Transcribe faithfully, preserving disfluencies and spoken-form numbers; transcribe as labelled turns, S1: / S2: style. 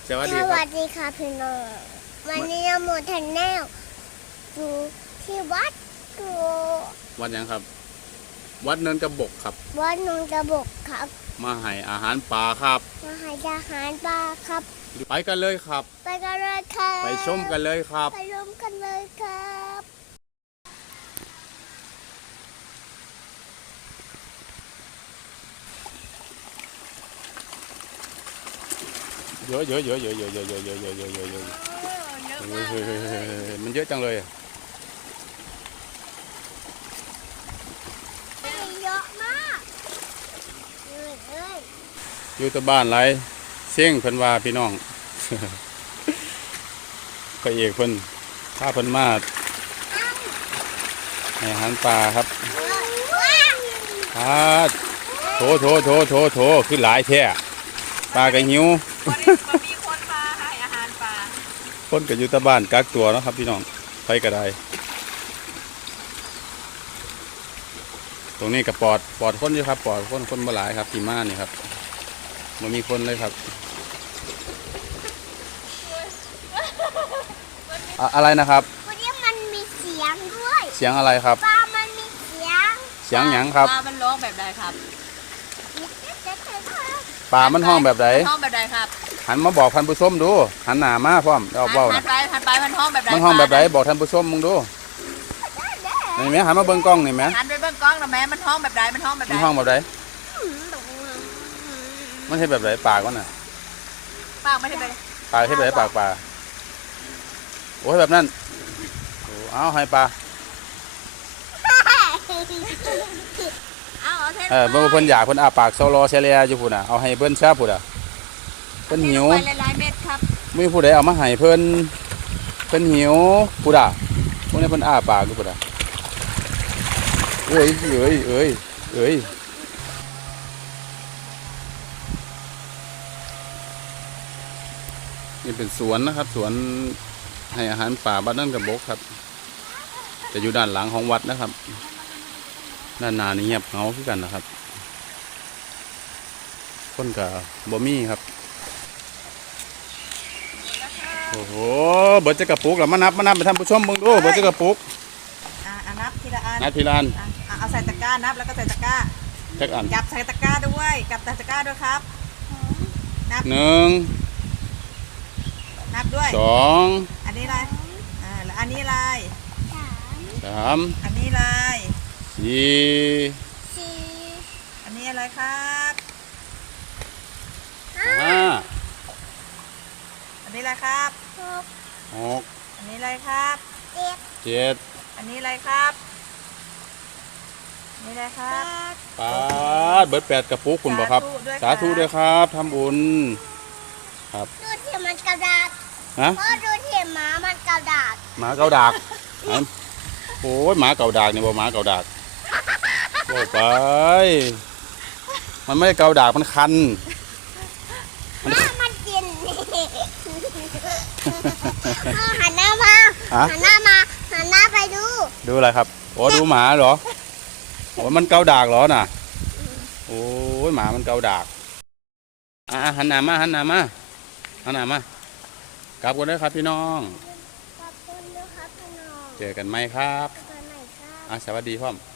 S1: สวัส
S2: ส
S1: ดีค
S2: วั
S1: รับ
S2: สดีค่ะพี่น้องวันนี้เราหมดทันแนวอยู่ที่วัดกู
S1: วัดยังครับ วัดเนินกระบกครับ
S2: วัดนนกระบอกครับ
S1: มาให้อาหารปลาครับ
S2: มาให้อาหารปลาครับ
S1: ไปกันเลยครับ
S2: ไปกันเลยครับ
S1: ไปชมกันเลยครับ
S2: ไปชมกันเลยครับ
S1: เยอะเยอะเยอะเยอะเยอะเยอะเยอะเยอะเยอะเยอะเยอะเยอะเฮ้ยเฮ้ยเฮ้ยเฮ้ยเฮ้ยมันเยอะจังเลย
S2: เยอะมากเอ้ยเอ้ย
S1: อยู่แตะบ้านไรเสี่ยงเพิ่นว่าพี่น้อง พระเอกเพิ่นพาเพิ่นมาให้อาหารปลาครับอ่าโถโถโถโถโถขึ้นหลายแท้ปลาก็หิว
S3: วันนี้มันมีคนมาให้อาหารปลา
S1: คนก็อยู่แตะบ้านกักตัวเนาะครับพี่น้องไปก็ได้ ตรงนี้ก็ปลอดปลอดคนอยู่ครับปลอดคนคนบ่หลายครับที่มานี่ครับมันมีคนเลยครับอะอะไรนะครับ
S2: วันนี้มันมีเสียงด้วย
S1: เสียงอะไรครับ
S2: ปลามันมีเสียง
S1: เสียงหยังครับ
S3: ปลามันร้องแบบใดครับ
S1: ปลามันห้องแบบไหน
S3: ห้องแบบใดครับ
S1: หันมาบอกท่านผู้ชมดูหันหน้ามาพร้อมเอาเบ้า
S3: หั
S1: นะ
S3: นไปหันไปมันห้องแบบใด
S1: มันห้องแบบไหนบอกท่านผู้ชมมึงดูนี่ไหมหันมาเบิ่งกล้องนี่ไหม
S3: หันไปเบื้องกล้องนะแม่มันห้องแบบใดมันห้องแบบใด
S1: มันห้องแบบไหนมันใช่แบบไหนปากมันน่ะ
S3: ปากไม่ได้ไป
S1: ปากใช่แบบไหนปากปลาโอ้ยแบบนั้นโอ้เอาให้ปลา
S3: เอาเอาเท
S1: เออเมื่อเพิ่นอยากเพิ่นอาปากโซโลเซเลียอยู่พุ่นน่ะเอาให้เพิ่นแซ่บพุ่นน่ะเพิ่นหิว
S3: ไปหลายๆเม็ดครับ
S1: มีผู้ใดเอามาให้เพิ่นเพิ่นหิวพุ่นน่ะพวกนี้เพิ่นอาปากอยู่พุ่นน่ะเอ้ยเอ้ยเอ้ยเอ้ยนี่เป็นสวนนะครับสวนให้อาหารป่าบ้านนั่นกับบกครับจะอยู่ด้านหลังของวัดนะครับด้านหน้านี่เงียบเหงาคือกันนะครับคนกับบ่มีครับโอ้โหเบิดจะกระปุกแล้วมานับมานับไปทำผู้ชมมึงดูเบิดจะกระปุก
S3: อ่ะอ่ะนับทีละอัน
S1: นับทีละอัน
S3: อ่ะอ่ะเอาใส่ตะกร้านับแล้วก็ใส่ตะกร้า
S1: จักอัน
S3: จับใส่ตะกร้าด้วยจับใส่ตะกร้าด้วยครับนับ
S1: หนึ่ง
S3: นับด้วย
S1: สอง
S3: อันนี้อะไรอ่าแล้วอันนี้อะไร
S2: สาม
S1: สาม
S3: อันนี้อะไร
S1: สี่
S2: สี่
S3: อันนี้อะไรครับ
S1: ห้า
S3: อันนี้อะไรครับ
S2: หก
S1: หก
S3: อันนี้อะไรครับ
S2: เจ็ด
S1: เจ็ด
S3: อันนี้อะไรครับนี่อะไรค
S2: แป
S3: รับ
S2: ด
S1: แปดเบิดแปดกระปุกคุณบอกครับ สา
S3: สาธุ
S1: ธุ
S3: ด้
S1: ด้
S3: ว
S1: วย ย
S3: ค
S1: ค
S3: รั
S1: รับ บทำบุญครับ
S2: ดูที่มันกระดาษ
S1: ฮะ
S2: เพราะดูที่หมามันกระดาษ
S1: หมาเกาดากอันโอ้ยหมาเกาดากนี่บ่หมาเกาดากโอ้ไป มันไม่ได้เกาดากมันคัน
S2: หมามันกินเอาหันหน้ามา
S1: ฮะ
S2: หันหน้ามาหันหน้าไปดู
S1: ดูอะไรครับโอ้ดูหมาเหรอโอ้มันเกาดากเหรอน่ะโอ้ยหมามันเกาดากอ่ะหันหน้ามาหันหน้ามาหันหน้ามากลับกันเลยครับพี่น้อง
S2: ขอบคุณนะครับพี่น้อง
S1: เจอกันไหมครับ
S2: ไปไหนครับ
S1: อ่ะสวัสดีพ่อม